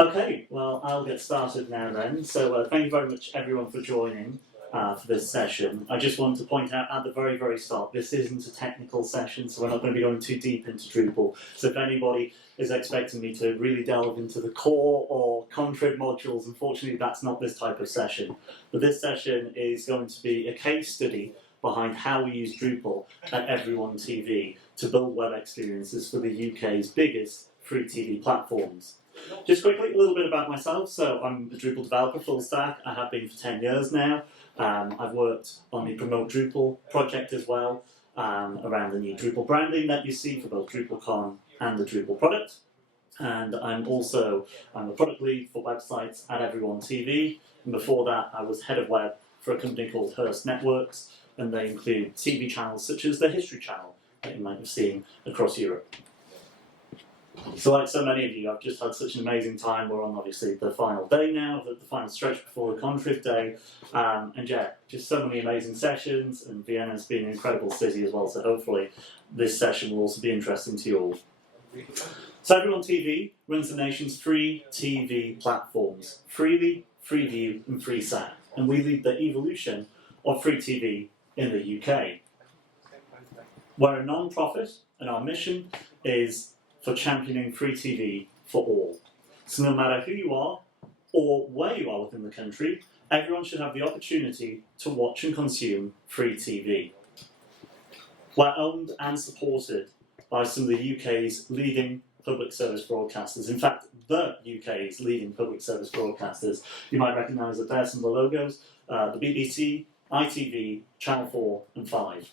Okay, well, I'll get started now then. So thank you very much everyone for joining for this session. I just want to point out at the very, very start, this isn't a technical session, so we're not going to be going too deep into Drupal. So if anybody is expecting me to really delve into the core or contrib modules, unfortunately that's not this type of session. But this session is going to be a case study behind how we use Drupal at Everyone TV to build web experiences for the UK's biggest free TV platforms. Just quickly, a little bit about myself. So I'm a Drupal developer, full stack. I have been for 10 years now. I've worked on the Promote Drupal project as well, around the new Drupal branding that you see for both DrupalCon and the Drupal product. And I'm a product lead for websites at Everyone TV. And before that, I was head of web for a company called Hearst Networks, and they include TV channels such as the History Channel that you might have seen across Europe. So like so many of you, I've just had such an amazing time. We're on obviously the final day now, the final stretch before the contrib day. And yeah, just so many amazing sessions, and Vienna's been an incredible city as well, so hopefully this session will also be interesting to you all. So Everyone TV runs the nation's free TV platforms, Freeview, Freeview and Freesat, and we lead the evolution of free TV in the UK. We're a non-profit, and our mission is for championing free TV for all. So no matter who you are or where you are within the country, everyone should have the opportunity to watch and consume free TV. We're owned and supported by some of the UK's leading public service broadcasters. In fact, the UK's leading public service broadcasters. You might recognise that there are some of the logos, the BBC, ITV, Channel 4 and 5.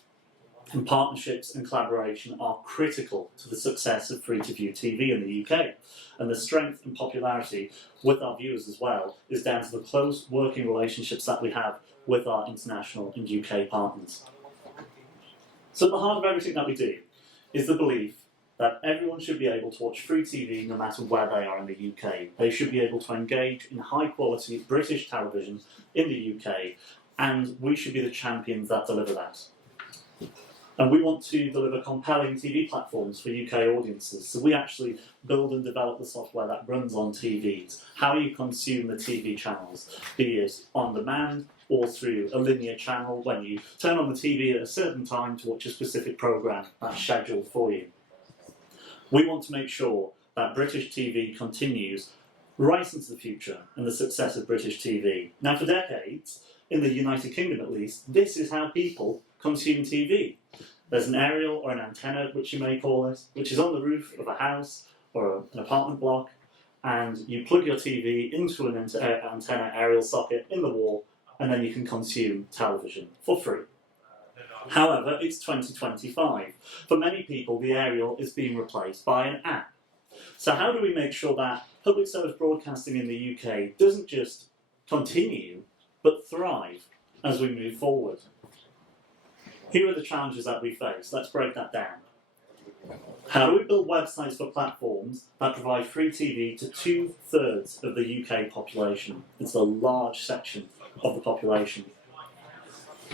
And partnerships and collaboration are critical to the success of free-to-view TV in the UK. And the strength and popularity with our viewers as well is down to the close working relationships that we have with our international and UK partners. So at the heart of everything that we do is the belief that everyone should be able to watch free TV no matter where they are in the UK. They should be able to engage in high-quality British television in the UK, and we should be the champions that deliver that. And we want to deliver compelling TV platforms for UK audiences. So we actually build and develop the software that runs on TVs. How you consume the TV channels, be it on demand or through a linear channel when you turn on the TV at a certain time to watch a specific programme that's scheduled for you. We want to make sure that British TV continues right into the future and the success of British TV. Now for decades, in the United Kingdom at least, this is how people consume TV. There's an aerial or an antenna, which you may call it, which is on the roof of a house or an apartment block, and you plug your TV into an antenna aerial socket in the wall, and then you can consume television for free. However, it's 2025. For many people, the aerial is being replaced by an app. So how do we make sure that public service broadcasting in the UK doesn't just continue, but thrive as we move forward? Here are the challenges that we face. Let's break that down. How do we build websites for platforms that provide free TV to 2/3 of the UK population? It's a large section of the population.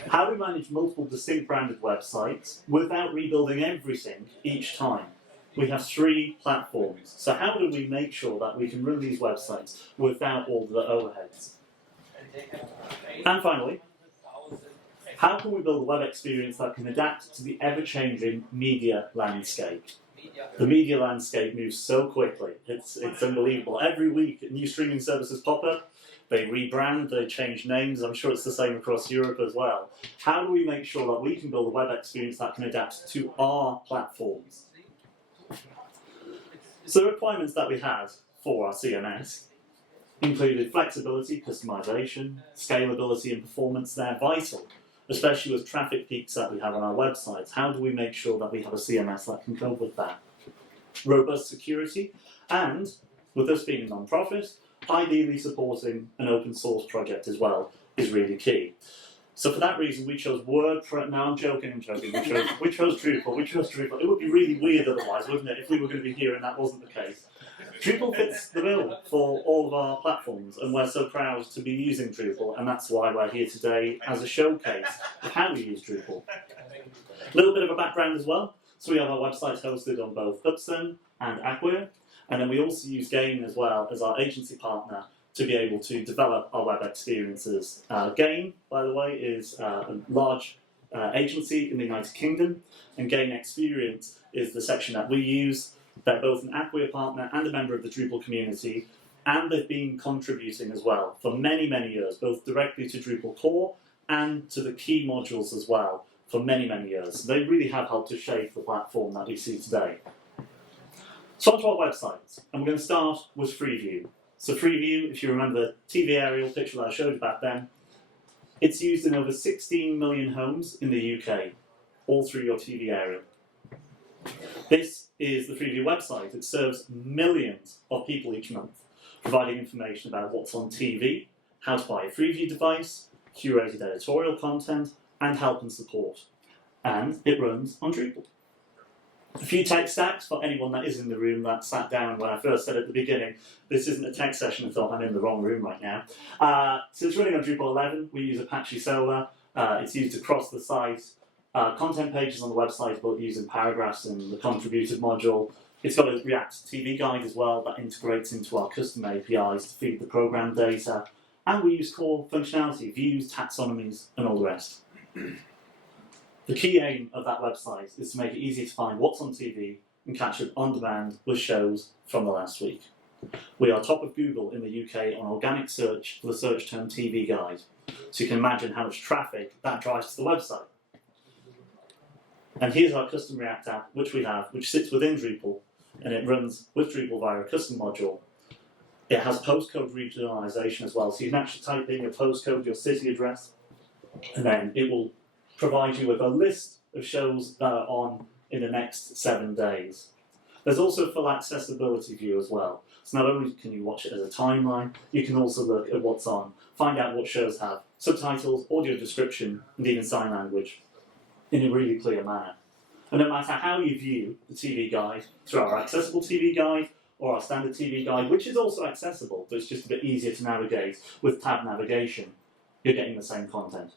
How do we manage multiple distinct branded websites without rebuilding everything each time? We have 3 platforms. So how do we make sure that we can run these websites without all the overheads? And finally, how can we build a web experience that can adapt to the ever-changing media landscape? The media landscape moves so quickly, it's unbelievable. Every week new streaming services pop up, they rebrand, they change names. I'm sure it's the same across Europe as well. How do we make sure that we can build a web experience that can adapt to our platforms? So the requirements that we had for our CMS included flexibility, customization, scalability and performance. They're vital, especially with traffic peaks that we have on our websites. How do we make sure that we have a CMS that can cope with that? Robust security, and with us being a non-profit, ideally supporting an open source project as well is really key. So for that reason we chose WordPress. No, I'm joking. We chose Drupal. It would be really weird otherwise, wouldn't it, if we were going to be here and that wasn't the case. Drupal fits the bill for all of our platforms, and we're so proud to be using Drupal, and that's why we're here today as a showcase of how we use Drupal. A little bit of a background as well. So we have our websites hosted on both Hudson and Acquia, And then we also use Gain as well as our agency partner to be able to develop our web experiences. Gain, by the way, is a large agency in the United Kingdom, and Gain Experience is the section that we use. They're both an Acquia partner and a member of the Drupal community, and they've been contributing as well for many, many years, both directly to Drupal core and to the key modules as well for many, many years. So they really have helped to shape the platform that we see today. So onto our website, and we're going to start with Freeview. So Freeview, if you remember the TV aerial picture that I showed you back then, it's used in over 16 million homes in the UK, all through your TV aerial. This is the Freeview website. It serves millions of people each month, providing information about what's on TV, how to buy a Freeview device, curated editorial content, and help and support. And it runs on Drupal. A few tech stacks for anyone that is in the room that sat down when I first said at the beginning, this isn't a tech session, I thought I'm in the wrong room right now. So it's running on Drupal 11. We use Apache Solr. It's used across the site. Content pages on the website, both using paragraphs and the contributed module. It's got a React TV guide as well that integrates into our custom APIs to feed the program data. And we use core functionality, views, taxonomies, and all the rest. The key aim of that website is to make it easy to find what's on TV and catch up on demand with shows from the last week. We are top of Google in the UK on organic search for the search term TV guide. So you can imagine how much traffic that drives to the website. And here's our custom React app, which we have, which sits within Drupal, and it runs with Drupal via a custom module. It has postcode regionalization as well, so you can actually type in your postcode, your city address, and then it will provide you with a list of shows that are on in the next 7 days. There's also a full accessibility view as well. So not only can you watch it as a timeline, you can also look at what's on, find out what shows have subtitles, audio description, and even sign language in a really clear manner. And no matter how you view the TV guide, through our accessible TV guide or our standard TV guide, which is also accessible, but it's just a bit easier to navigate with tab navigation, you're getting the same content.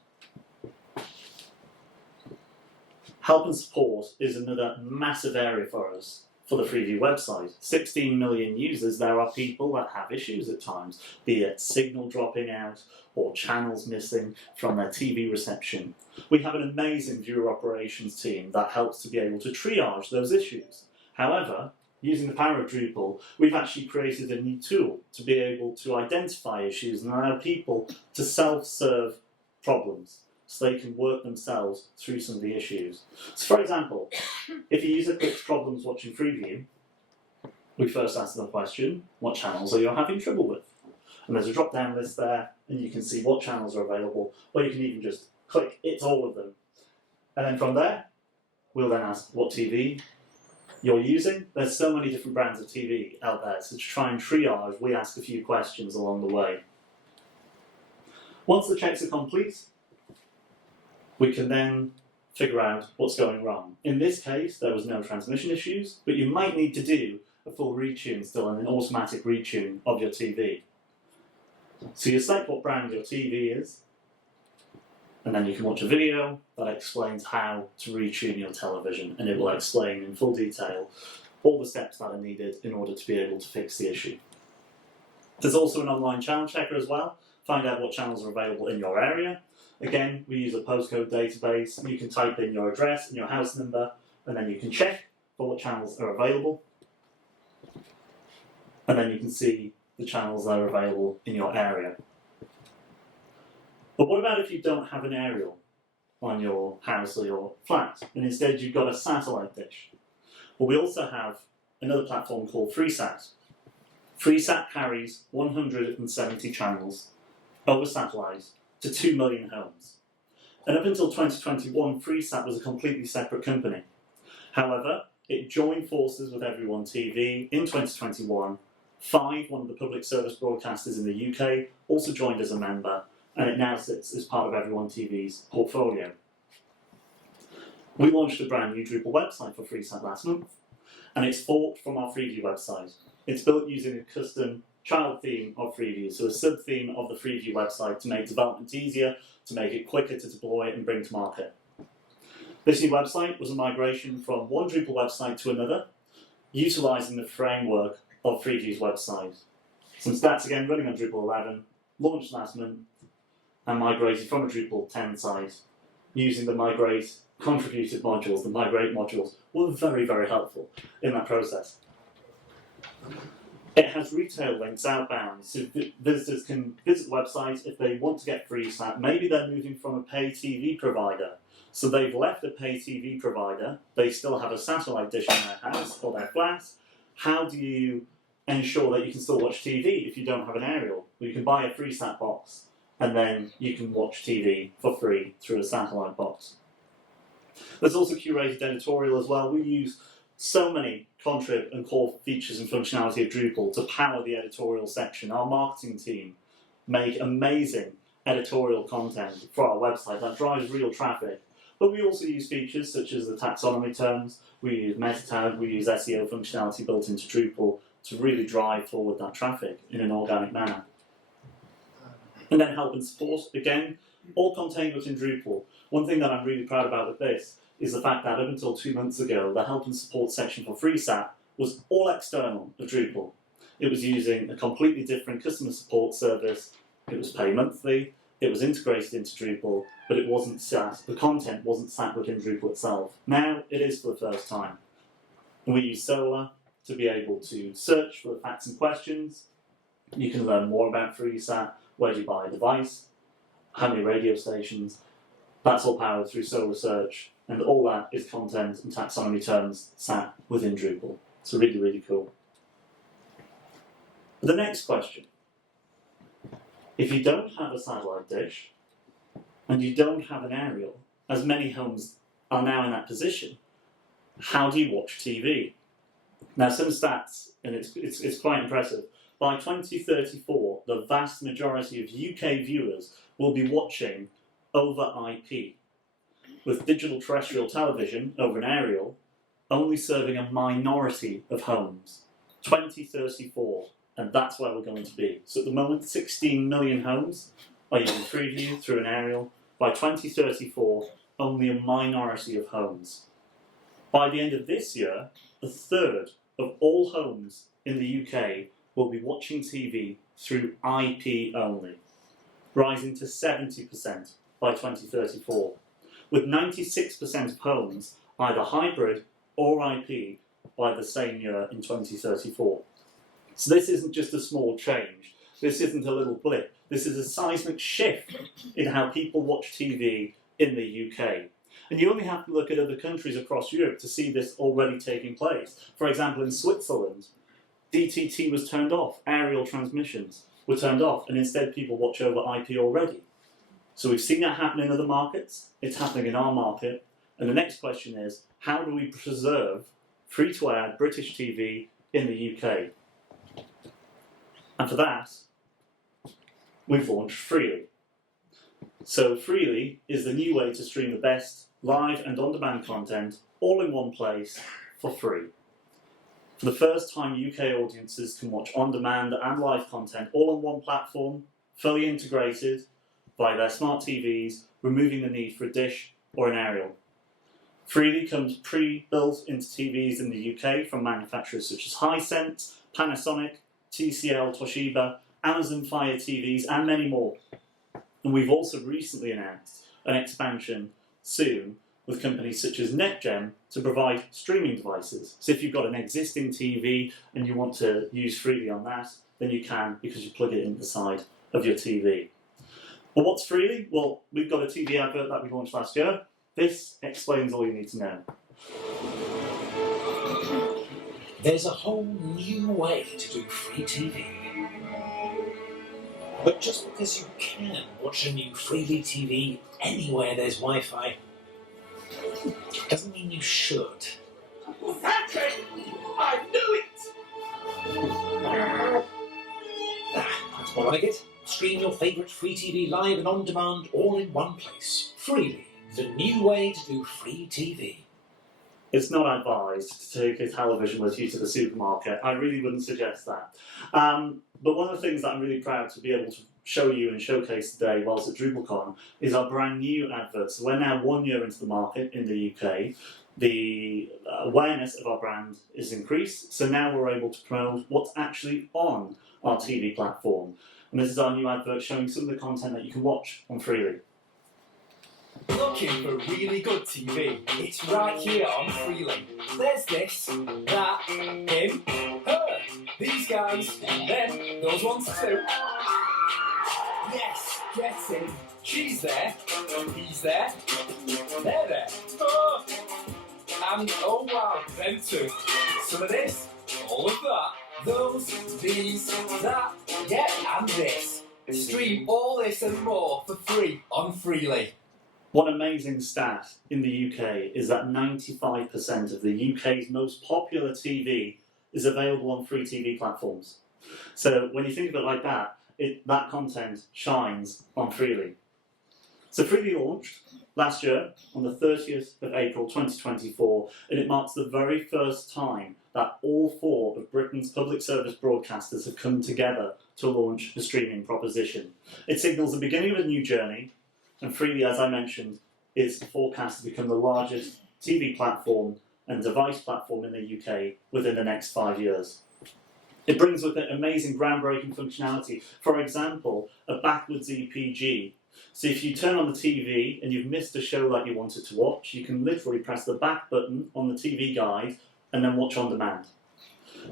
Help and support is another massive area for us for the Freeview website. 16 million users, there are people that have issues at times, be it signal dropping out or channels missing from their TV reception. We have an amazing viewer operations team that helps to be able to triage those issues. However, using the power of Drupal, we've actually created a new tool to be able to identify issues and allow people to self-serve problems, so they can work themselves through some of the issues. So for example, if a user clicks problems watching Freeview, we first ask them the question, what channels are you having trouble with? And there's a drop-down list there, and you can see what channels are available, or you can even just click, it's all of them. And then from there, we'll then ask what TV you're using. There's so many different brands of TV out there, so to try and triage, we ask a few questions along the way. Once the checks are complete, we can then figure out what's going wrong. In this case, there was no transmission issues, but you might need to do a full retune still and an automatic retune of your TV. So you select what brand your TV is, and then you can watch a video that explains how to retune your television, and it will explain in full detail all the steps that are needed in order to be able to fix the issue. There's also an online channel checker as well. Find out what channels are available in your area. Again, we use a postcode database. You can type in your address and your house number, and then you can check for what channels are available. And then you can see the channels that are available in your area. But what about if you don't have an aerial on your house or your flat, and instead you've got a satellite dish? Well, we also have another platform called Freesat. Freesat carries 170 channels over satellite to 2 million homes. And up until 2021, Freesat was a completely separate company. However, it joined forces with Everyone TV in 2021. Five, one of the public service broadcasters in the UK, also joined as a member, and it now sits as part of Everyone TV's portfolio. We launched a brand new Drupal website for Freesat last month, and it's forked from our Freeview website. It's built using a custom child theme of Freeview, so a sub-theme of the Freeview website to make development easier, to make it quicker to deploy and bring to market. This new website was a migration from one Drupal website to another, utilising the framework of Freeview's website. Some stats again, running on Drupal 11, launched last month, and migrated from a Drupal 10 site using the migrate contributed modules. The migrate modules were very, very helpful in that process. It has retail links outbound, so visitors can visit the website if they want to get Freesat. Maybe they're moving from a pay TV provider. So they've left a pay TV provider, they still have a satellite dish in their house or their flat. How do you ensure that you can still watch TV if you don't have an aerial? Well, you can buy a Freesat box and then you can watch TV for free through a satellite box. There's also curated editorial as well. We use so many contrib and core features and functionality of Drupal to power the editorial section. Our marketing team make amazing editorial content for our website that drives real traffic. But we also use features such as the taxonomy terms, we use meta tag, we use SEO functionality built into Drupal to really drive forward that traffic in an organic manner. And then help and support, again, all contained within Drupal. One thing that I'm really proud about with this is the fact that up until 2 months ago, the help and support section for Freesat was all external of Drupal. It was using a completely different customer support service, it was paid monthly, it was integrated into Drupal, but it wasn't sat, the content wasn't sat within Drupal itself. Now it is for the first time. And we use Solar to be able to search for the facts and questions. You can learn more about Freesat, where do you buy a device, how many radio stations. That's all powered through Solar Search, and all that is content and taxonomy terms sat within Drupal. So really, really cool. The next question. If you don't have a satellite dish, and you don't have an aerial, as many homes are now in that position, how do you watch TV? Now some stats, and it's quite impressive. By 2034, the vast majority of UK viewers will be watching over IP, with digital terrestrial television over an aerial only serving a minority of homes. 2034, and that's where we're going to be. So at the moment, 16 million homes are using Freeview through an aerial. By 2034, only a minority of homes. By the end of this year, a third of all homes in the UK will be watching TV through IP only, rising to 70% by 2034, with 96% of homes either hybrid or IP by the same year in 2034. So this isn't just a small change, this isn't a little blip, this is a seismic shift in how people watch TV in the UK. And you only have to look at other countries across Europe to see this already taking place. For example, in Switzerland, DTT was turned off, aerial transmissions were turned off, and instead people watch over IP already. So we've seen that happen in other markets, it's happening in our market, and the next question is, how do we preserve free-to-air British TV in the UK? And for that, we've launched Freely. So Freely is the new way to stream the best live and on-demand content all in one place for free. For the first time, UK audiences can watch on-demand and live content all on one platform, fully integrated via their smart TVs, removing the need for a dish or an aerial. Freely comes pre-built into TVs in the UK from manufacturers such as Hisense, Panasonic, TCL, Toshiba, Amazon Fire TVs, and many more. And we've also recently announced an expansion soon with companies such as NetGem to provide streaming devices. So if you've got an existing TV and you want to use Freely on that, then you can, because you plug it into the side of your TV. Well, what's Freely? Well, we've got a TV advert that we launched last year. This explains all you need to know. There's a whole new way to do free TV. But just because you can watch a new Freely TV anywhere there's Wi-Fi, doesn't mean you should. That's it! I knew it! That's more like it. Stream your favourite free TV live and on demand all in one place. Freely, the new way to do free TV. It's not advised to take a television with you to the supermarket. I really wouldn't suggest that. But one of the things that I'm really proud to be able to show you and showcase today whilst at DrupalCon is our brand new advert. So we're now 1 year into the market in the UK. the awareness of our brand is increased, so now we're able to promote what's actually on our TV platform. And this is our new advert showing some of the content that you can watch on Freely. Looking for really good TV? It's right here on Freely. There's this, that, him, her, these guys, and then those ones too. Yes, get in. She's there, he's there, they're there. Oh. And oh wow, them too. Some of this, all of that, those, these, that, yeah, and this. Stream all this and more for free on Freely. One amazing stat in the UK is that 95% of the UK's most popular TV is available on free TV platforms. So when you think of it like that, that content shines on Freely. So Freely launched last year on the 30th of April 2024, and it marks the very first time that all 4 of Britain's public service broadcasters have come together to launch a streaming proposition. It signals the beginning of a new journey, and Freely, as I mentioned, is forecast to become the largest TV platform and device platform in the UK within the next 5 years. It brings with it amazing groundbreaking functionality. For example, a backwards EPG. So if you turn on the TV and you've missed a show that you wanted to watch, you can literally press the back button on the TV guide and then watch on demand.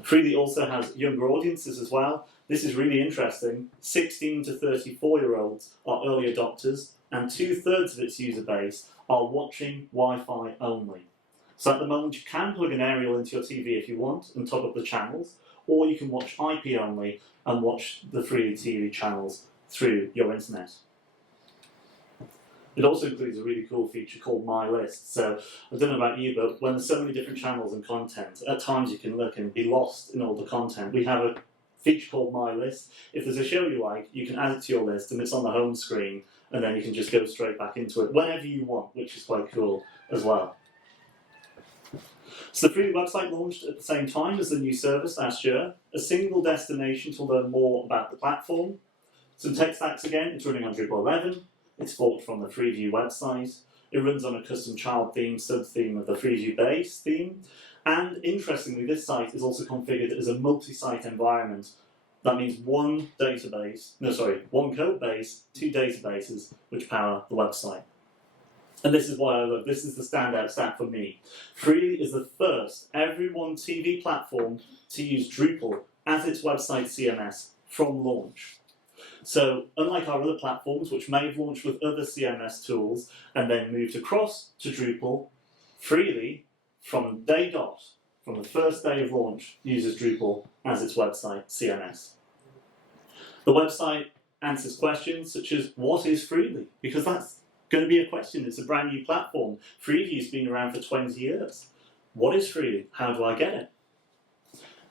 Freely also has younger audiences as well. This is really interesting. 16 to 34-year-olds are early adopters, and 2/3 of its user base are watching Wi-Fi only. So at the moment you can plug an aerial into your TV if you want and top up the channels, or you can watch IP only and watch the Freely TV channels through your internet. It also includes a really cool feature called My List. So I don't know about you, but when there's so many different channels and content, at times you can look and be lost in all the content. We have a feature called My List. If there's a show you like, you can add it to your list and it's on the home screen, and then you can just go straight back into it whenever you want, which is quite cool as well. So the Freely website launched at the same time as the new service last year, a single destination to learn more about the platform. Some tech stacks again, it's running on Drupal 11, it's forked from the Freeview website, it runs on a custom child theme, sub-theme of the Freeview base theme, and interestingly this site is also configured as a multi-site environment. That means one code base, 2 databases which power the website. And this is why I love, this is the standout stat for me. Freely is the first everyone TV platform to use Drupal as its website CMS from launch. So unlike our other platforms, which may have launched with other CMS tools and then moved across to Drupal, Freely, from day dot, from the first day of launch, uses Drupal as its website CMS. The website answers questions such as, what is Freely? Because that's going to be a question. It's a brand new platform. Freeview's been around for 20 years. What is Freely? How do I get it?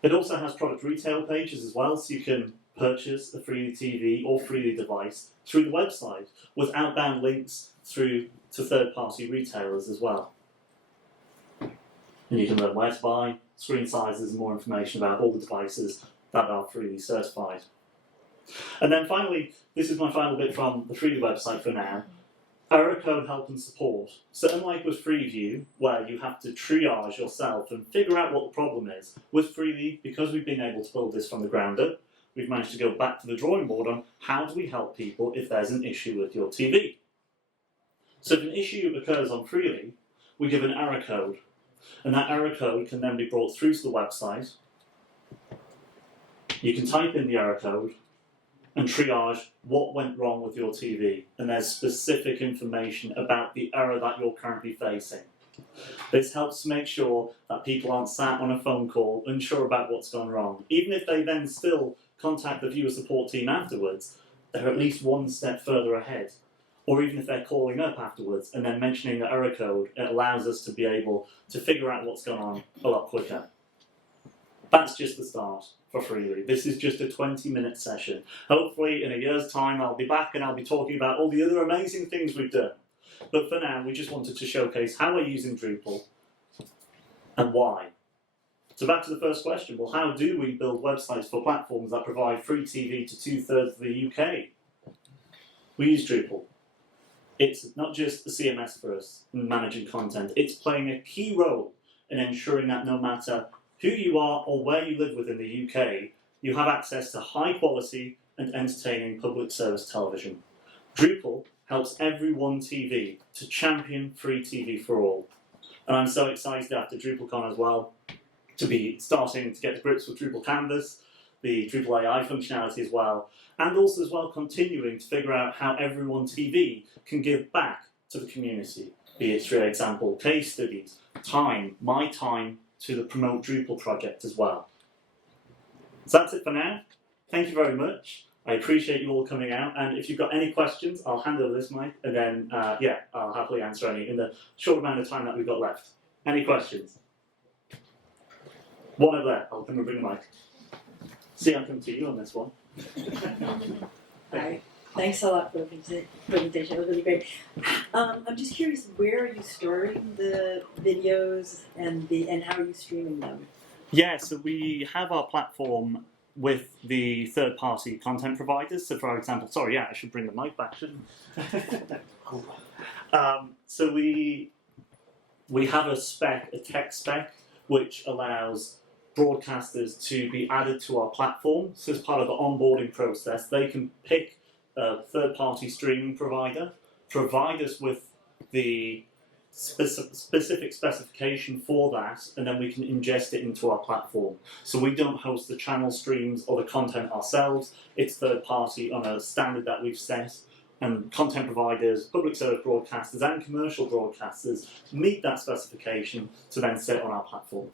It also has product retail pages as well, so you can purchase a Freely TV or Freely device through the website with outbound links through to third-party retailers as well. And you can learn where to buy, screen sizes, and more information about all the devices that are Freely certified. And then finally, this is my final bit from the Freely website for now. Error code help and support. So unlike with Freeview, where you have to triage yourself and figure out what the problem is, with Freely, because we've been able to build this from the ground up, we've managed to go back to the drawing board on how do we help people if there's an issue with your TV. So if an issue occurs on Freely, we give an error code, and that error code can then be brought through to the website. You can type in the error code and triage what went wrong with your TV, and there's specific information about the error that you're currently facing. This helps to make sure that people aren't sat on a phone call unsure about what's gone wrong. Even if they then still contact the viewer support team afterwards, they're at least one step further ahead. Or even if they're calling up afterwards and then mentioning the error code, it allows us to be able to figure out what's gone on a lot quicker. That's just the start for Freely. This is just a 20-minute session. Hopefully in a year's time I'll be back and I'll be talking about all the other amazing things we've done. But for now we just wanted to showcase how we're using Drupal and why. So back to the first question, well, how do we build websites for platforms that provide free TV to 2/3 of the UK? We use Drupal. It's not just a CMS for us in managing content, it's playing a key role in ensuring that no matter who you are or where you live within the UK, you have access to high quality and entertaining public service television. Drupal helps everyone TV to champion free TV for all. And I'm so excited after DrupalCon as well to be starting to get to grips with Drupal Canvas, the Drupal AI functionality as well, and also as well continuing to figure out how everyone TV can give back to the community, be it through example case studies, time, my time to the Promote Drupal project as well. So that's it for now. Thank you very much. I appreciate you all coming out, and if you've got any questions, I'll hand over this mic, and then, I'll happily answer any in the short amount of time that we've got left. Any questions? One over there. I'll come and bring the mic. See, I'll come to you on this one. Hi. Thanks a lot for the presentation. It was really great. I'm just curious, where are you storing the videos and how are you streaming them? Yeah, so we have our platform with the third-party content providers. So, for example, I should bring the mic back, shouldn't I? So we have a tech spec, which allows broadcasters to be added to our platform. So as part of the onboarding process, they can pick a third-party streaming provider, provide us with the specific specification for that, and then we can ingest it into our platform. So we don't host the channel streams or the content ourselves. It's third-party on a standard that we've set, and content providers, public service broadcasters, and commercial broadcasters meet that specification to then sit on our platform.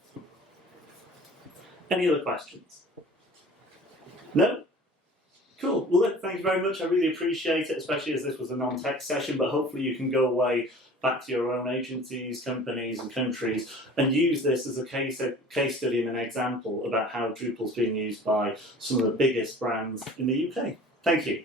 Any other questions? No? Cool. Well, look, thank you very much. I really appreciate it, especially as this was a non-tech session, but hopefully you can go away back to your own agencies, companies, and countries and use this as a case study and an example about how Drupal's being used by some of the biggest brands in the UK. Thank you.